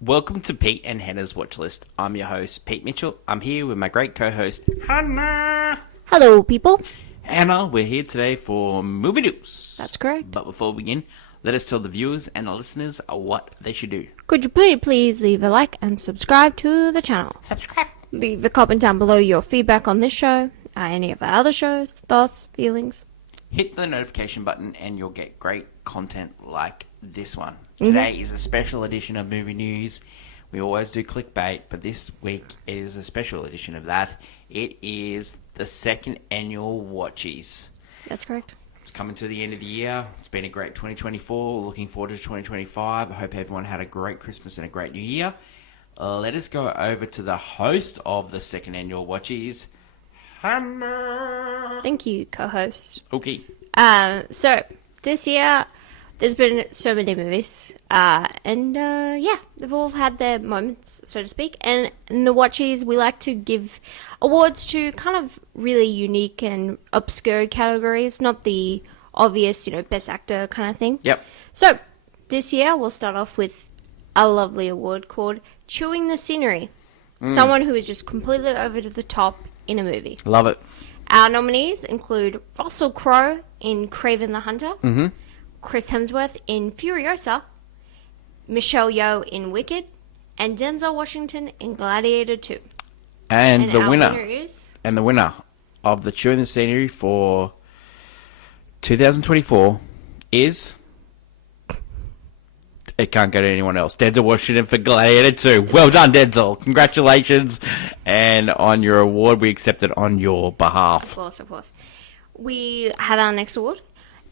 Welcome to Pete and Hannah's Watch List. I'm your host, Pete Mitchell. I'm here with my great co-host, Hannah. Hello, people. Hannah, we're here today for movie news. That's correct. But before we begin, let us tell the viewers and the listeners what they should do. Could you please leave a like and subscribe to the channel? Subscribe. Leave a comment down below your feedback on this show, any of our other shows, thoughts, feelings. Hit the notification button and you'll get great content like this one. Today is a special edition of Movie News. We always do clickbait, but this week is a special edition of that. It is the second annual Watchies. That's correct. It's coming to the end of the year. It's been a great 2024. Looking forward to 2025. I hope everyone had a great Christmas and a great New Year. Let us go over to the host of the second annual Watchies, Hannah. Thank you, co-host. Okay. So, this year, there's been so many movies, they've all had their moments, so to speak, and in the Watchies, we like to give awards to kind of really unique and obscure categories, not the obvious, best actor kind of thing. Yep. So, this year, we'll start off with a lovely award called Chewing the Scenery. Someone who is just completely over to the top in a movie. Love it. Our nominees include Russell Crowe in Kraven the Hunter, Chris Hemsworth in Furiosa, Michelle Yeoh in Wicked, and Denzel Washington in Gladiator 2. And the our winner is... and the winner of the Chewing the Scenery for 2024 is... It can't go to anyone else. Denzel Washington for Gladiator 2. Well done, Denzel. Congratulations. And on your award, we accept it on your behalf. Of course. We have our next award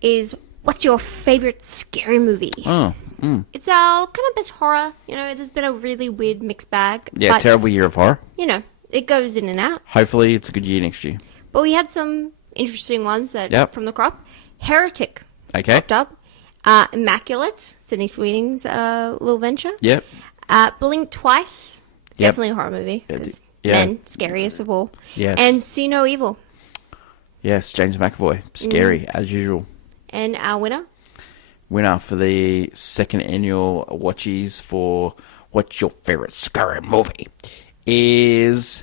is what's your favorite scary movie? It's our kind of best horror. There's been a really weird mixed bag. Yeah, but, terrible year of horror. It goes in and out. Hopefully it's a good year next year. But we had some interesting ones from the crop. Heretic. Okay. Popped up. Immaculate, Sydney Sweeney's little venture. Yep. Blink Twice, definitely a horror movie. Men, scariest of all. Yes. And See No Evil. Yes, James McAvoy. Scary, as usual. And our Winner for the second annual Watchies for What's Your Favorite Scary Movie is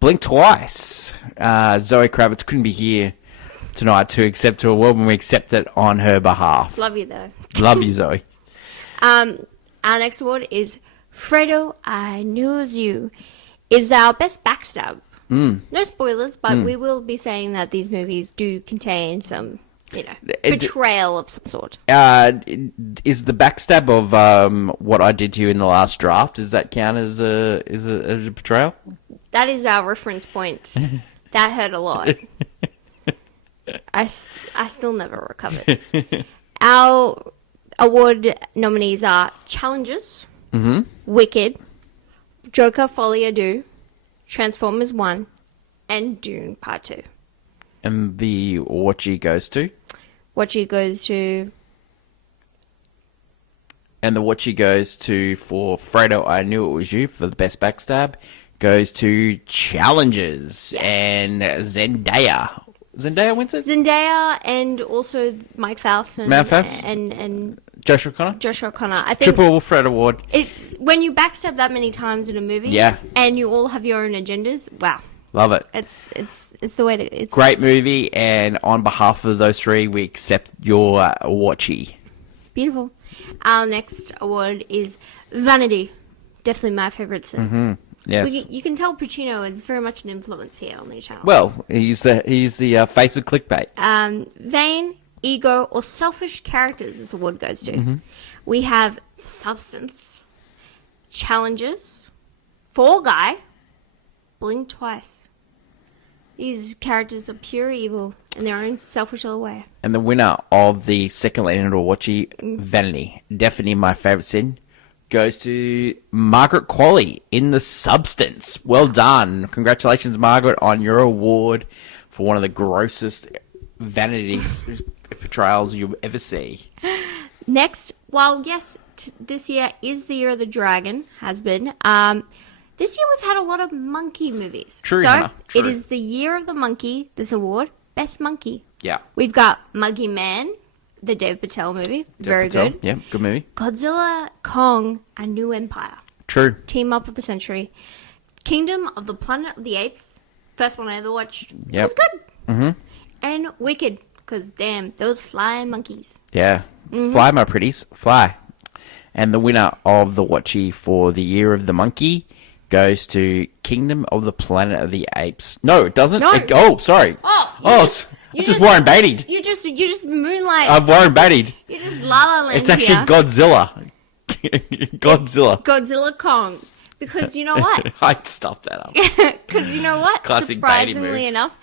Blink Twice. Zoe Kravitz couldn't be here tonight to accept her award, and we accept it on her behalf. Love you, though. Love you, Zoe. Our next award is Fredo, I Knew It Was You. Is our best backstab. No spoilers, but we will be saying that these movies do contain some, betrayal of some sort. Is the backstab of what I did to you in the last draft, does that count as a betrayal? That is our reference point. That hurt a lot. I still never recovered. Our award nominees are Challenges, Wicked, Joker Folie à Deux, Transformers 1, and Dune Part 2. And the Watchie goes to? Watchie goes to... And the Watchie goes to, for Fredo, I Knew It Was You, for the best backstab, goes to Challenges. Yes. And Zendaya. Zendaya wins it? Zendaya and also Mike Faust and Josh O'Connor? Josh O'Connor. I think Triple Fred Award. when you backstab that many times in a movie, and you all have your own agendas, wow. Love it. It's the way to... It's great movie, and on behalf of those three, we accept your Watchie. Beautiful. Our next award is Vanity. Definitely my favourite. Yes. You can tell Pacino is very much an influence here on the channel. Well, he's the face of clickbait. Vain, ego, or selfish characters this award goes to. We have Substance, Challenges, Fall Guy, Blink Twice. These characters are pure evil in their own selfish little way. And the winner of the second annual Watchie, Vanity, definitely my favourite sin, goes to Margaret Qualley in The Substance. Well done. Congratulations, Margaret, on your award for one of the grossest vanity portrayals you'll ever see. Next, while yes, this year is the year of the dragon, has been, this year we've had a lot of monkey movies. True, so Hannah, true. It is the year of the monkey, this award, Best Monkey. Yeah. We've got Monkey Man, the Dev Patel movie. Very good. Yeah, good movie. Godzilla, Kong, A New Empire. True. Team up of the century. Kingdom of the Planet of the Apes. First one I ever watched. It Yep. was good. Mm-hmm. And Wicked, because damn, those flying monkeys. Yeah. Fly, my pretties. Fly. And the winner of the Watchie for the Year of the Monkey goes to Kingdom of the Planet of the Apes. No, it doesn't. No. Sorry. You just Warren Beatty. You just moonlight. I'm Warren Beatty. You just La La Land. It's actually here. Godzilla. Godzilla. Godzilla Kong. Because you know what? I stuffed that up. Because you know what? Classic Beatty Surprisingly move. enough,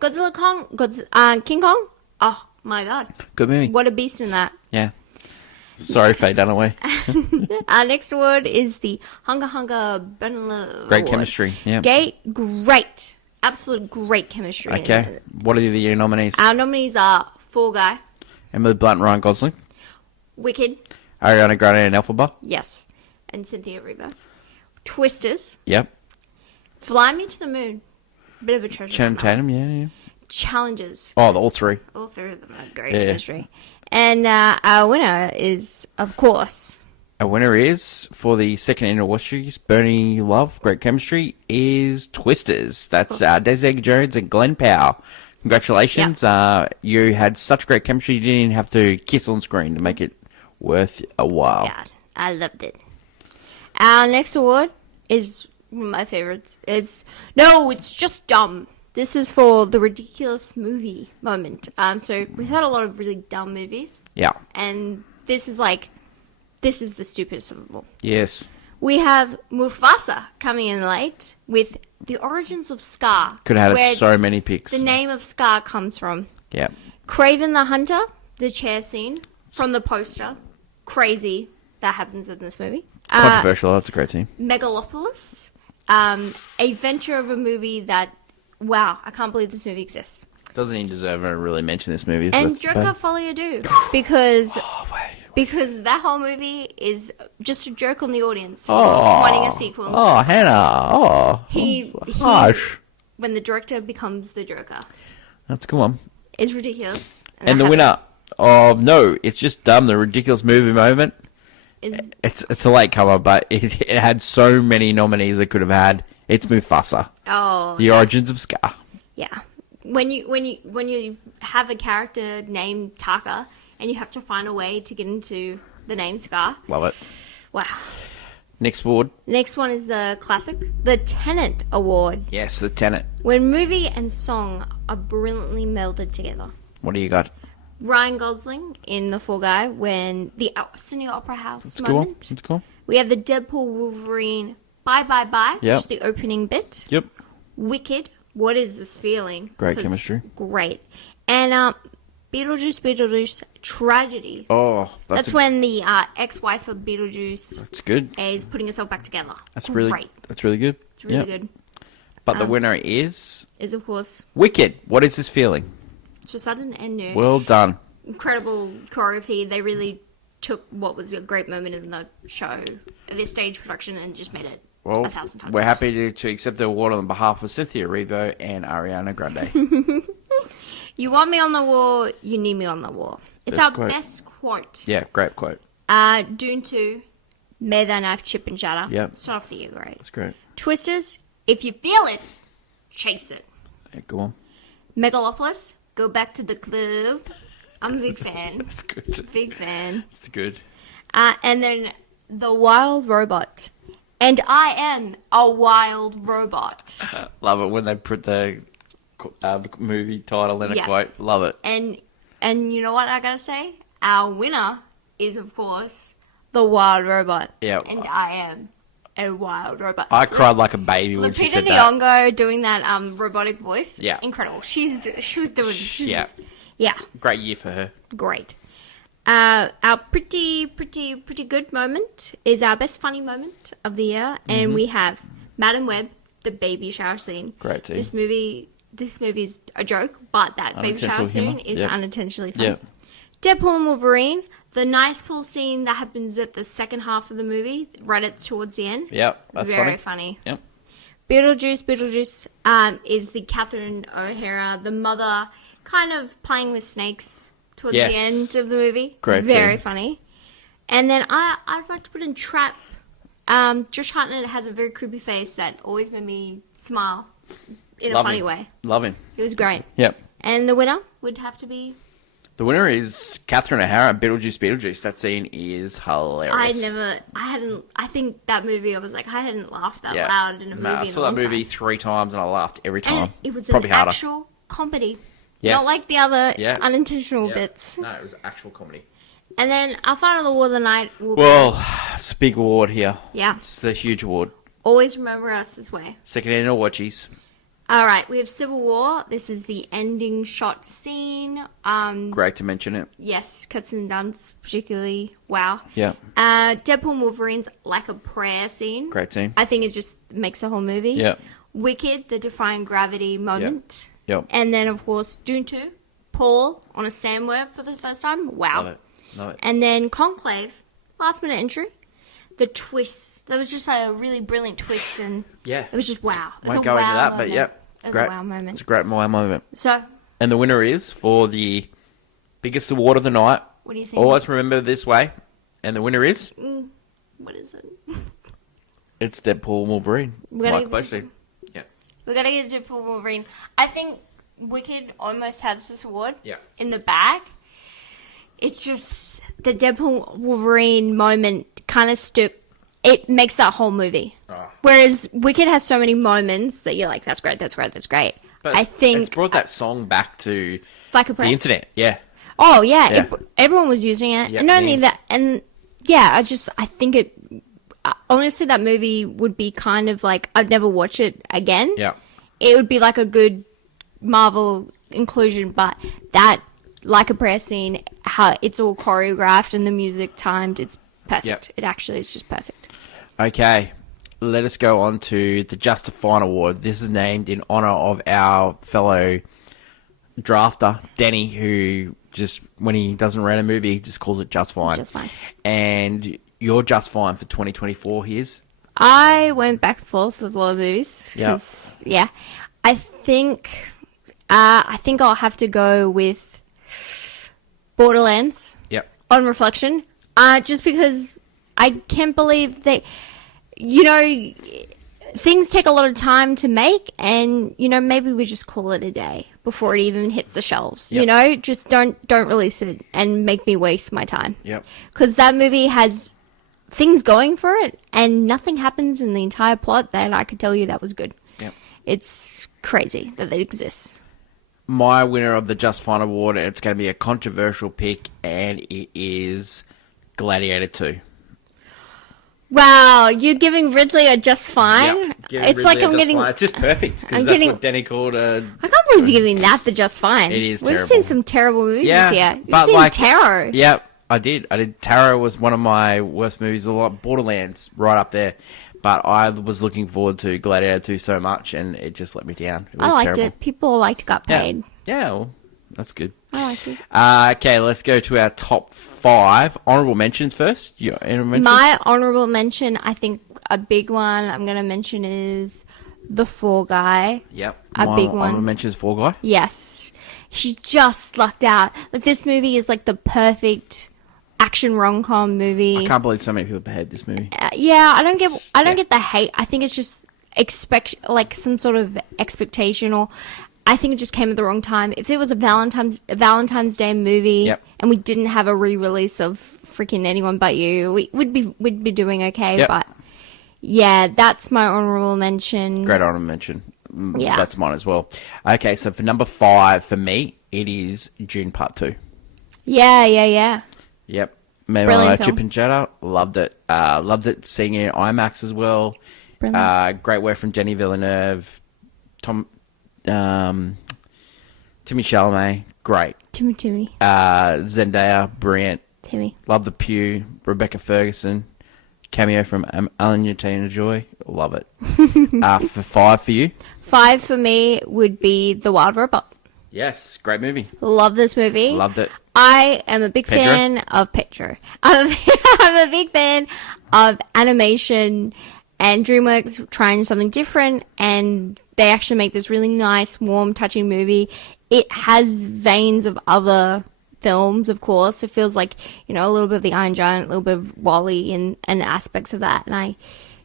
Godzilla Kong, King Kong. Oh my god! Good movie. What a beast in that. Yeah. Sorry, Faye Dunaway. Our next award is the Hunga Hunga Benla Great Award. chemistry. Yeah. Great. Absolute great chemistry. Okay. What are the year nominees? Our nominees are Fall Guy, Emily Blunt, Ryan Gosling, Wicked, Ariana Grande, and Elphaba. yes, and Cynthia Erivo. Twisters, Yep. Fly Me to the Moon, bit of a treasure. Channing hunt. Tatum. Yeah. Challenges. Oh, all three. All three of them are great Yeah. chemistry. And our winner is, of course, Our winner is, for the second annual Watchies, Bernie Love, great chemistry, is Twisters. That's Desi Jones and Glenn Powell. Congratulations. You had such great chemistry, you didn't even have to kiss on screen to make it worth a while. yeah, I loved it. Our next award is one of my favorites. It's just dumb. This is for the ridiculous movie moment. So we've had a lot of really dumb movies, Yeah. and this is the stupidest of them all. Yes. We have Mufasa coming in late with the origins of Scar. Could have where had so many picks. the name of Scar comes from. Yeah. Craven the Hunter, the chair scene from the poster. Crazy that happens in this movie. Controversial. That's a great team. Megalopolis, a venture of a movie that, wow, I can't believe this movie exists. Doesn't even deserve to really mention this movie. And That's Joker bad. Folie à Deux, because Oh, wait. because that whole movie is just a joke on the audience for Oh. wanting a sequel. Oh, Hannah. Oh. He- Harsh. When the director becomes the Joker, That's a good one. it's ridiculous. And I the have winner of No, It's Just Dumb, the ridiculous movie moment. it is It's a late comer, but it had so many nominees it could have had. It's Mufasa, the origins of Scar. yeah. When you have a character named Taka and you have to find a way to get into the name Scar. Love it. Wow. Next award. Next one is the classic, the Tenet Award. Yes, The Tenet. When movie and song are brilliantly melded together. What do you got? Ryan Gosling in The Fall Guy when the Sydney Opera House It's cool. moment. It's cool. We have the Deadpool Wolverine Bye Bye Bye, Yep. which is the opening bit. Yep. Wicked, What Is This Feeling? Great 'Cause chemistry. Great. And Beetlejuice Tragedy. Oh, That's when the ex-wife of Beetlejuice That's good. is putting herself back together. That's great. really. That's really good. It's really Yep. good. But the winner is Is of course Wicked. What is this feeling? Sudden and new. Well done. Incredible choreography. They really took what was a great moment in the show, this stage production, and just made it Well, 1,000 times. we're happy to accept the award on behalf of Cynthia Erivo and Ariana Grande. You want me on the wall, you need me on the wall. It's Best our quote. best quote. Yeah, great quote. Dune 2, May Thy Knife Chip and Shatter. Yep. Start off the year great. That's great. Twisters, if you feel it, chase it. Yeah, go on. Megalopolis, go back to the club. I'm a big fan. That's good. Big fan. That's good. And then The Wild Robot. And I am a wild robot. Love it when they put the movie title in a Yeah. quote. Love it. And you know what I gotta say? Our winner is, of course, The Wild Robot. Yeah. And I am a wild robot. I cried like a baby when she Lupita said that. Nyong'o doing that robotic voice. Yeah. Incredible. She was doing. Yeah. Yeah. Great year for her. Great. Our pretty good moment is our best funny moment of the year, and we have Madam Web, the baby shower scene. Great too. This movie's a joke, but that baby shower Unintentional scene humour. is Yep. unintentionally funny. Yep. Deadpool and Wolverine, the nice pool scene that happens at the second half of the movie, towards the end. Yep. That's Very funny. funny. Yep. Beetlejuice is the Catherine O'Hara, the mother, kind of playing with snakes towards Yes. the end of the movie. Great Very scene. funny. And then I'd like to put in Trap Josh Hartnett has a very creepy face that always made me smile in Love a funny him. way. Love him. It was great. Yep. And the winner would have to be... The winner is Catherine O'Hara, Beetlejuice. That scene is hilarious. I think that movie, I hadn't laughed that Yeah. loud in a movie No, I in a saw long that movie time. 3 times and I laughed every time. And it was Probably an harder. actual comedy. Yes. Not like the other Yeah. unintentional Yep. bits. No, it was actual comedy. And then our final award of the night will Well, it's a big award here. be... Yeah. It's a huge award. Always remember us this way. Second annual Watchies. All right, we have Civil War. This is the ending shot scene. Great to mention it. Yes, Kirsten Dunst, particularly. Wow. Yeah. Deadpool and Wolverine's Like a Prayer scene. Great scene. I think it just makes the whole movie. Yeah. Wicked, the defying gravity moment. Yep. And then, of course, Dune 2. Paul on a sandworm for the first time. Wow. Love it. Love it. And then Conclave, last minute entry. The twist. That was just like a really brilliant twist, and Yeah. it was just wow. It was Won't a go into wow that, moment. but yep. It was Great. a wow moment. It's a great wow moment. So, And the winner is for the biggest award of the night. what do you think? Always remember this way. And the winner is... What is it? It's Deadpool and Wolverine. We gotta Like give it Posty. Yeah. We gotta get a Deadpool Wolverine. I think Wicked almost has this award Yeah. in the bag. It's just the Deadpool Wolverine moment kind of stuck. It makes that whole movie. Oh. Whereas Wicked has so many moments that you're like, that's great, that's great, that's great. But I think it's brought that song back to Like a the Prayer. internet. Yeah. Oh yeah, Yeah. everyone was using it, Yeah, and not only memes. that, and yeah, I think it. Honestly, that movie would be kind of like I'd never watch it again. Yeah. It would be like a good Marvel inclusion, but that Like a Prayer scene, how it's all choreographed and the music timed, it's perfect. Yep. It actually is just perfect. Okay. Let us go on to the Justifine Award. This is named in honor of our fellow drafter, Danny, who just, when he doesn't rate a movie, he just calls it Just Fine. Just Fine. And your Just Fine for 2024 here's... I went back and forth with a lot of movies. Yep. Yeah. I think I'll have to go with Borderlands. Yep. On reflection, just because I can't believe that, things take a lot of time to make, and maybe we just call it a day before it even hits the shelves. Yep. Just don't release it and make me waste my time. Yep. Because that movie has things going for it, and nothing happens in the entire plot that I could tell you that was good. Yep. It's crazy that it exists. My winner of the Just Fine Award, it's going to be a controversial pick, and it is Gladiator 2. Wow, you're giving Ridley a Just Fine? Yep. It's like I'm getting... It's just perfect, because I'm that's getting- what Danny called a... I can't believe you're giving that the Just Fine. It is We've terrible. seen some terrible movies Yeah, this year. You've but seen like- Tarot. Yeah, I did. Tarot was one of my worst movies. A lot. Borderlands, right up there. But I was looking forward to Gladiator 2 so much, and it just let me down. It was I liked terrible. it. People got Yeah. paid. Yeah, well, that's good. I liked it. Okay, let's go to our top 5. Honourable mentions first. Your honourable mentions? My honorable mention, I think a big one I'm going to mention is The Fall Guy. Yep. A My big one. Honourable mentions Fall Guy. Yes. She's just lucked out. Like, this movie is like the perfect action rom-com movie. I can't believe so many people hate this movie. Yeah, I don't Yeah. get the hate. I think it's just some sort of expectation, or I think it just came at the wrong time. If it was a Valentine's Day movie, Yep. and we didn't have a re-release of freaking Anyone But You, we'd be doing okay. Yep. But yeah, that's my honorable mention. Great honourable mention. Yeah. That's mine as well. Okay, so for number 5 for me, it is June Part 2. Yeah. Yep. Made Brilliant my film. chip and cheddar. Loved it. Loved it seeing it in IMAX as well. Brilliant. Great work from Denis Villeneuve. Timmy Chalamet. Great. Timmy. Zendaya. Brilliant. Timmy. Love the Pew. Rebecca Ferguson. Cameo from Anya Taylor-Joy. Love it. For 5 for you? 5 for me would be The Wild Robot. Yes. Great movie. Love this movie. Loved it. I am a big Pedro? fan of Pedro. I'm a big fan of animation and DreamWorks trying something different, and they actually make this really nice, warm, touching movie. It has veins of other films, of course. It feels like, you know, a little bit of the Iron Giant, a little bit of Wall-E and aspects of that. And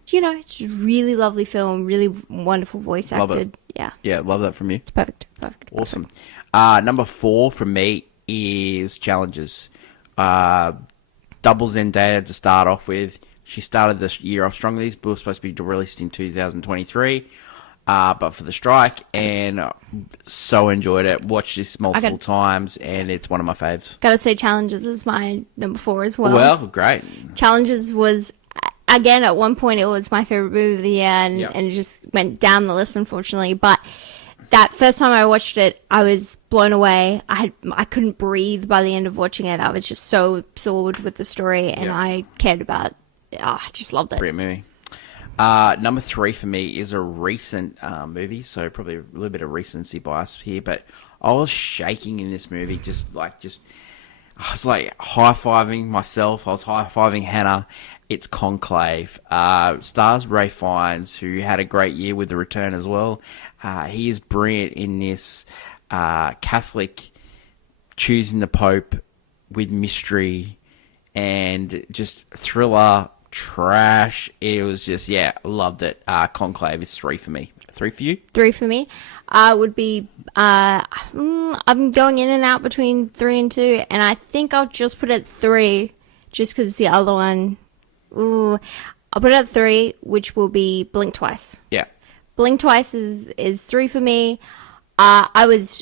it's a really lovely film, really wonderful voice Love acted. it. Yeah. Yeah, love that from you. It's perfect. Awesome. Number 4 from me is Challenges. Double Zendaya to start off with. She started this year off strongly. This book was supposed to be released in 2023. But for the strike, and so enjoyed it. Watched this multiple times, and it's one of my faves. Gotta say, Challenges is my number 4 as well. Well, great. Challenges was, again, at one point it was my favorite movie of the year, and it just went down the list, unfortunately. But that first time I watched it, I was blown away. I couldn't breathe by the end of watching it. I was just so absorbed with the story, and I cared about. I just loved it. Brilliant movie. Number 3 for me is a recent movie, so probably a little bit of recency bias here, but I was shaking in this movie, I was like high-fiving myself, I was high-fiving Hannah. It's Conclave. Stars Ray Fiennes, who had a great year with The Return as well. He is brilliant in this Catholic choosing the Pope with mystery and just thriller. Trash. It was just, loved it. Conclave is 3 for me. 3 for you? 3 for me. Would be, I'm going in and out between 3 and 2, and I think I'll just put it 3, just because the other one, I'll put it at 3, which will be Blink Twice. Yeah. Blink Twice is 3 for me. I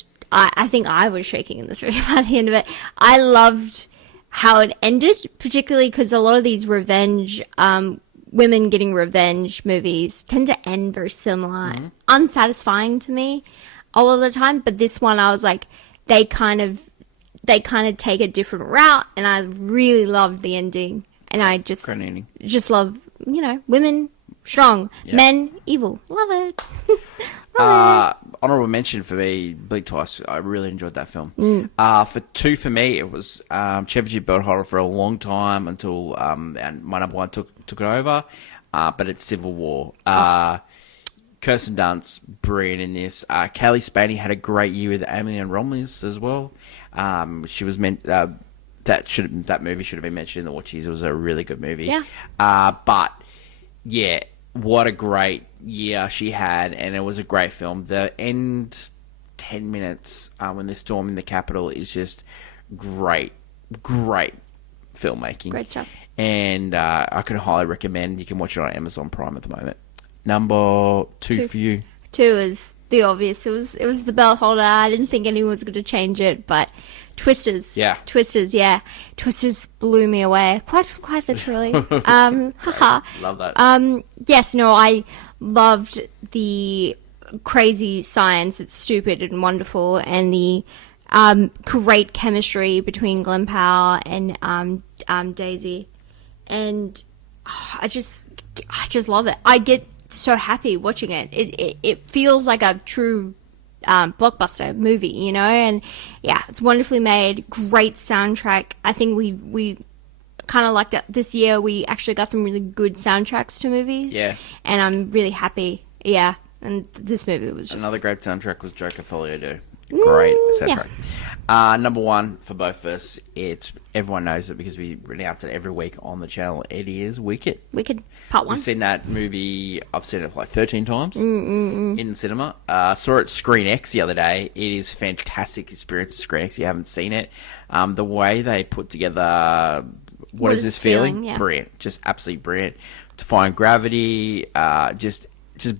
think I was shaking in this movie by the end of it. I loved how it ended, particularly because a lot of these revenge, women getting revenge movies tend to end very similar, unsatisfying to me all of the time. But this one, I was like, they kind of take a different route, and I really loved the ending. And I just love, women strong, men evil. Love it. Honorable mention for me, Blink Twice. I really enjoyed that film. For 2 for me, it was championship belt holder for a long time until and my number 1 took it over. But it's Civil War. Kirsten Dunst, brilliant in this. Kaylee Spaney had a great year with Emily and Romulus as well. She was meant that movie should have been mentioned in the Watchies. It was a really good movie. Yeah. But yeah. What a great year she had, and it was a great film. The end 10 minutes when they're storming the Capitol is just great filmmaking. Great stuff. And I can highly recommend. You can watch it on Amazon Prime at the moment. Number 2 for you. 2 is the obvious. It was the belt holder. I didn't think anyone was going to change it, but Twisters. Yeah. Twisters, yeah. Twisters blew me away. Quite literally. Haha. Love that. Yes, no, I loved the crazy science. It's stupid and wonderful, and the great chemistry between Glen Powell and Daisy. And I just love it. I get so happy watching it. It feels like a true blockbuster movie, and it's wonderfully made. Great soundtrack. I think we kind of liked it this year. We actually got some really good soundtracks to movies. Yeah, and I'm really happy. Yeah, and this movie was just another great soundtrack was Joker Folio Do. Great soundtrack. Yeah. Number 1 for both of us. Everyone knows it because we announce it every week on the channel. It is Wicked. Wicked Part 1. We've seen that movie. I've seen it like 13 times in the cinema. Saw it Screen X the other day. It is fantastic experience at Screen X. If you haven't seen it, the way they put together what is this feeling? Yeah. Brilliant, just absolutely brilliant. Defying Gravity, just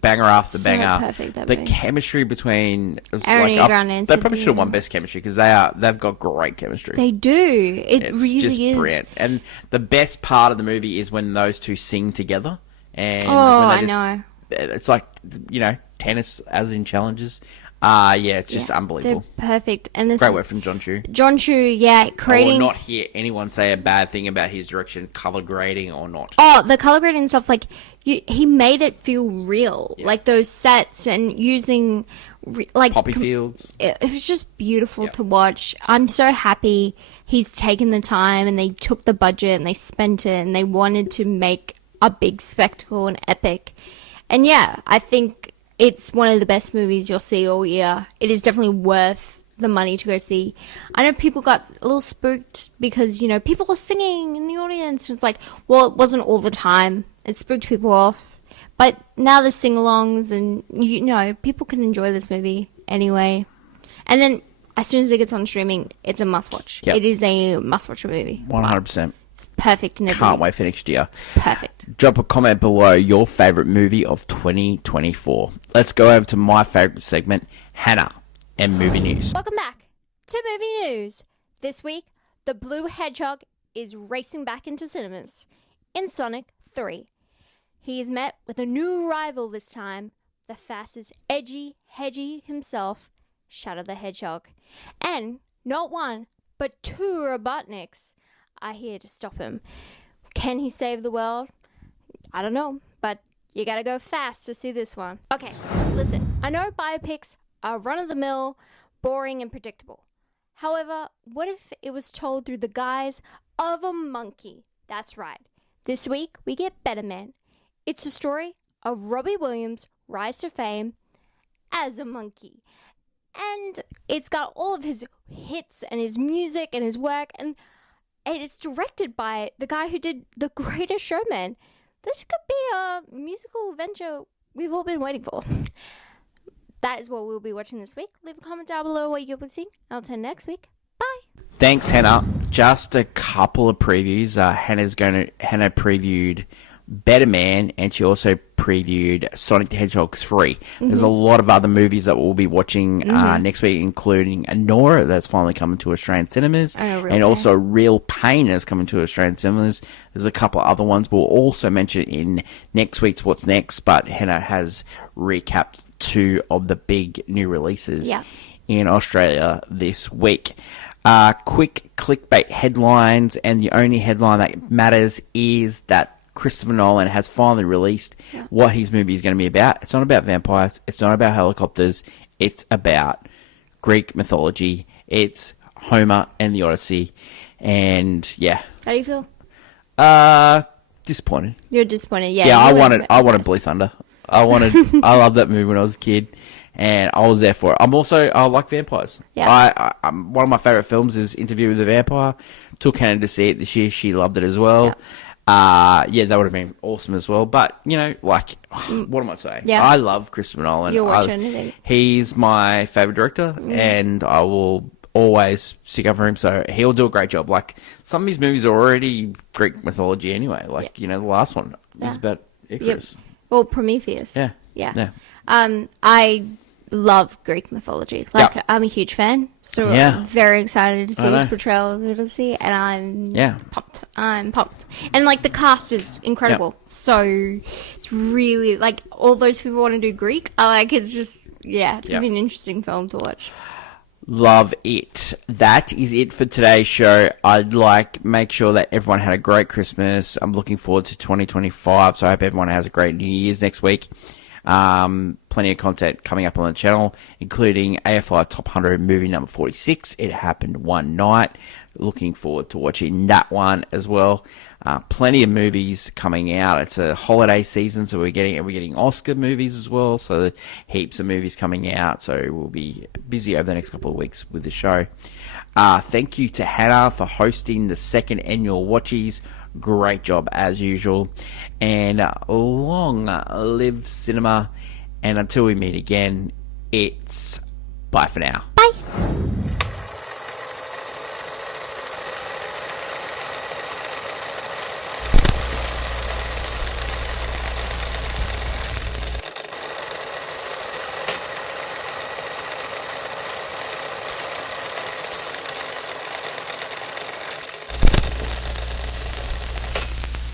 banger after banger. Perfect, the chemistry between Ariana Grande and they probably should have won best chemistry because they've got great chemistry. They do. It's really just is brilliant. And the best part of the movie is when those two sing together. And I know. It's like tennis as in challenges. It's just unbelievable. They're perfect. And this great work from John Chu. John Chu, creating. I will not hear anyone say a bad thing about his direction, color grading or not. Oh, the color grading and stuff, he made it feel real. Yeah. Like those sets and using, poppy fields. It was just beautiful to watch. I'm so happy he's taken the time and they took the budget and they spent it and they wanted to make a big spectacle and epic. And I think it's one of the best movies you'll see all year. It is definitely worth the money to go see. I know people got a little spooked because, you know, people were singing in the audience. It's like, well, it wasn't all the time. It spooked people off. But now there's sing-alongs and, you know, people can enjoy this movie anyway. And then as soon as it gets on streaming, it's a must-watch. Yep. It is a must-watch movie. 100%. It's perfect in everything. Can't wait for next year. Perfect. Drop a comment below your favourite movie of 2024. Let's go over to my favourite segment, Hannah and movie news. Welcome back to Movie News. This week, the Blue Hedgehog is racing back into cinemas in Sonic 3. He is met with a new rival this time, the fastest edgy hedgy himself, Shadow the Hedgehog. And not one, but two Robotniks are here to stop him. Can he save the world? I don't know, but you gotta go fast to see this one. Okay, listen, I know biopics are run-of-the-mill, boring and predictable. However, what if it was told through the guise of a monkey? That's right. This week, we get Better Man. It's the story of Robbie Williams' rise to fame as a monkey. And it's got all of his hits and his music and his work, and it's directed by the guy who did The Greatest Showman. This could be a musical venture we've all been waiting for. That is what we'll be watching this week. Leave a comment down below what you'll be seeing. I'll tell you next week. Bye. Thanks, Hannah. Just a couple of previews. Hannah previewed Better Man, and she also previewed Sonic the Hedgehog 3. There's a lot of other movies that we'll be watching next week, including Nora, that's finally coming to Australian cinemas, and also Real Pain is coming to Australian cinemas. There's a couple of other ones we'll also mention in next week's What's Next, but Hannah has recapped 2 of the big new releases in Australia this week. Quick clickbait headlines, and the only headline that matters is that Christopher Nolan has finally released what his movie is going to be about. It's not about vampires. It's not about helicopters. It's about Greek mythology. It's Homer and the Odyssey. And yeah. How do you feel? Disappointed. You're disappointed. Yeah. Yeah, I wanted Blue Thunder. I loved that movie when I was a kid, and I was there for it. I like vampires. Yeah. One of my favorite films is Interview with the Vampire. Took Hannah to see it this year. She loved it as well. Yeah. That would have been awesome as well. But, you know, like, what am I saying? Yeah. I love Christopher Nolan. You'll watch anything. He's my favourite director, and I will always stick up for him. So he'll do a great job. Like, some of his movies are already Greek mythology anyway. Like, you know, the last one was about Icarus. Yep. Well, Prometheus. Yeah. Yeah. I love Greek mythology. Like, I'm a huge fan, so I'm very excited to see his portrayal of Odyssey, and I'm pumped. I'm pumped. And, like, the cast is incredible. So, it's really, like, all those people want to do Greek. It's just, it's going to be an interesting film to watch. Love it. That is it for today's show. I'd make sure that everyone had a great Christmas. I'm looking forward to 2025, so I hope everyone has a great New Year's next week. Plenty of content coming up on the channel, including AFI Top 100 movie number 46. It happened one night. Looking forward to watching that one as well. Plenty of movies coming out. It's a holiday season, so we're getting Oscar movies as well. So heaps of movies coming out. So we'll be busy over the next couple of weeks with the show. Thank you to Hannah for hosting the second annual Watchies. Great job as usual. And long live cinema. And until we meet again, it's bye for now. Bye.